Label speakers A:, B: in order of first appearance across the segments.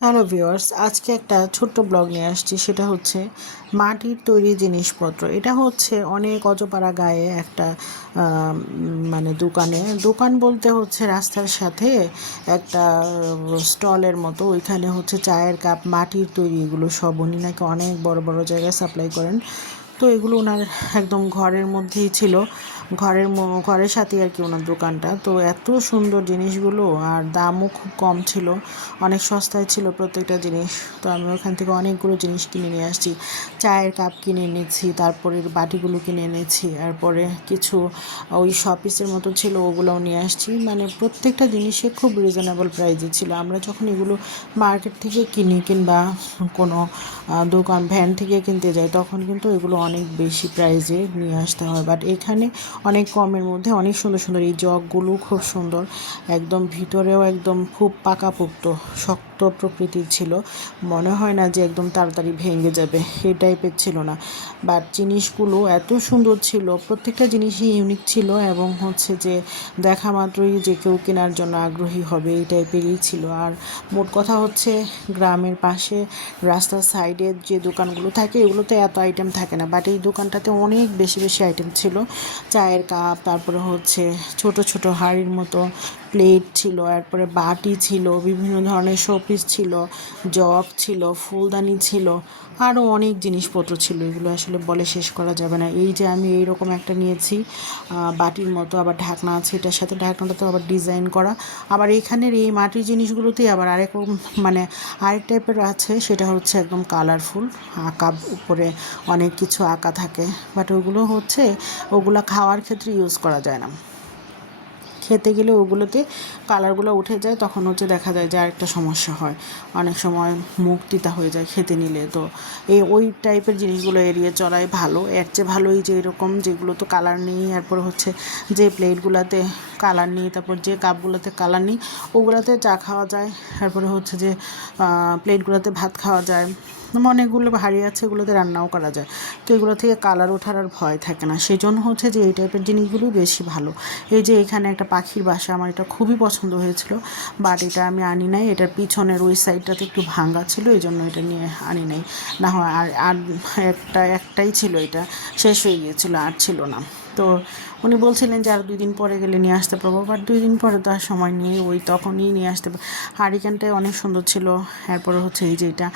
A: Hello viewers আজকে একটা ছোট্ট ব্লগ নিয়ে আসছি। সেটা হচ্ছে মাটির তৈরি জিনিসপত্র। এটা হচ্ছে অনেক অজপাড়া গায়ে একটা মানে দোকানে। দোকান বলতে হচ্ছে রাস্তার সাথে একটা স্টলের মতো। ওইখানে হচ্ছে চায়ের কাপ, মাটির তৈরি, এগুলো সব। উনি নাকি অনেক বড় বড় জায়গায় সাপ্লাই করেন। তো এগুলো ওনার একদম ঘরের মধ্যেই ছিল। ঘরের ঘরের সাথে আর কি ওনার দোকানটা। তো এত সুন্দর জিনিসগুলো আর দামও খুব কম ছিল। অনেক সস্তায় ছিল প্রত্যেকটা জিনিস। তো আমি ওখান থেকে অনেকগুলো জিনিস কিনে নিয়ে আসছি। চায়ের কাপ কিনে এনেছি, তারপরে বাটিগুলো কিনে এনেছি, তারপরে কিছু ওই শপিসের মতো ছিল, ওগুলোও নিয়ে আসছি। মানে প্রত্যেকটা জিনিসে খুব রিজনেবল প্রাইসে ছিল। আমরা যখন এগুলো মার্কেট থেকে কিনি কিংবা কোনো দোকান ভ্যান থেকে কিনতে যাই, তখন কিন্তু এগুলো অনেক বেশি প্রাইজে নিয়ে আসতে হয়। বাট এখানে অনেক কমের মধ্যে অনেক সুন্দর সুন্দর এই জগগুলো খুব সুন্দর। একদম ভিতরেও একদম খুব পাকাপোক্ত, শক্ত প্রকৃতির ছিল, মনে হয় না যে একদম তাড়াতাড়ি ভেঙে যাবে, এই টাইপের ছিল না। বাট জিনিসগুলো এত সুন্দর ছিল, প্রত্যেকটা জিনিসই ইউনিক ছিল এবং হচ্ছে যে দেখা মাত্রই যে কেউ কেনার জন্য আগ্রহী হবে, এই টাইপেরই ছিল। আর মোট কথা হচ্ছে গ্রামের পাশে রাস্তার সাইডে যে দোকানগুলো থাকে, এগুলোতে এত আইটেম থাকে না। বাট এই দোকানটাতে অনেক বেশি বেশি আইটেম ছিল। চায়ের কাপ তারপরে হচ্ছে ছোট ছোট হাঁড়ির মতো প্লেট ছিল তারপরে বাটি ছিল, বিভিন্ন ধরনের শোপিস ছিল জগ ছিল, ফুলদানি ছিল আরও অনেক জিনিসপত্র ছিল, এগুলো আসলে বলে শেষ করা যাবে না। এই যে আমি এই রকম একটা নিয়েছি বাটির মতো, আবার ঢাকনা আছে এটার সাথে ঢাকনাটা তো আবার ডিজাইন করা। আবার এখানের এই মাটির জিনিসগুলোতেই আবার আরেক মানে আরেক টাইপের আছে, সেটা হচ্ছে একদম কালারফুল আঁকা উপরে অনেক কিছু আঁকা থাকে। বাট ওগুলো হচ্ছে, ওগুলো খাওয়ার ক্ষেত্রে ইউজ করা যায় না। খেতে গেলে ওগুলোতে কালারগুলো উঠে যায়, তখন হচ্ছে দেখা যায় যে আরেকটা সমস্যা হয়। অনেক সময় মুখ তিতা হয়ে যায় খেতে নিলে। তো এই ওই টাইপের জিনিসগুলো এড়িয়ে চলাই ভালো। এর চেয়ে ভালোই যে এরকম যেগুলো তো কালার নেই, এরপর হচ্ছে যে প্লেটগুলোতে কালার নেই, তারপর যে কাপগুলোতে কালার নেই, ওগুলোতে চা খাওয়া যায়। তারপরে হচ্ছে যে প্লেটগুলোতে ভাত খাওয়া যায়। অনেকগুলো ভারী আছে, এগুলোতে রান্নাও করা যায়। তো এগুলো থেকে কালার ওঠার আর ভয় থাকে না। সেই জন্য হচ্ছে যে এই টাইপের জিনিসগুলোই বেশি ভালো। এই যে এখানে একটা পাখির বাসা, আমার এটা খুবই পছন্দ হয়েছিল। বাট এটা আমি আনি নাই। এটার পিছনের ওই সাইডটাতে একটু ভাঙা ছিল, এই জন্য এটা নিয়ে আনি নাই। না হয় আর আর একটা, একটাই ছিল এটা। শেষ হয়ে গিয়েছিল, আর ছিল না। তো উনি বলছিলেন যে আর দুই দিন পরে গেলে নিয়ে আসতে পারব বাট দুই দিন পরে তো আর সময় নেই, ওই তখনই নিয়ে আসতে পারব। হারিকেনটাই অনেক সুন্দর ছিল, এরপরে হচ্ছে এই যে এটা,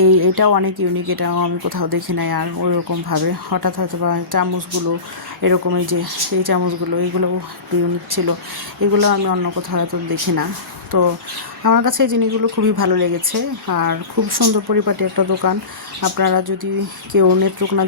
A: এই, এটাও অনেক ইউনিক এটাও আমি কোথাও দেখি নাই আর ওইরকমভাবে। হঠাৎ হয়তো বা চামচগুলো এরকম এই যে, সেই চামচগুলো, এগুলোও একটু ইউনিক ছিল। এগুলো আমি অন্য কোথাও হয়তো দেখি না। তো আমার কাছে এই জিনিসগুলো খুবই ভালো লেগেছে। আর খুব সুন্দর পরিপাটি একটা দোকান। আপনারা যদি কেউ নেত্রকোনা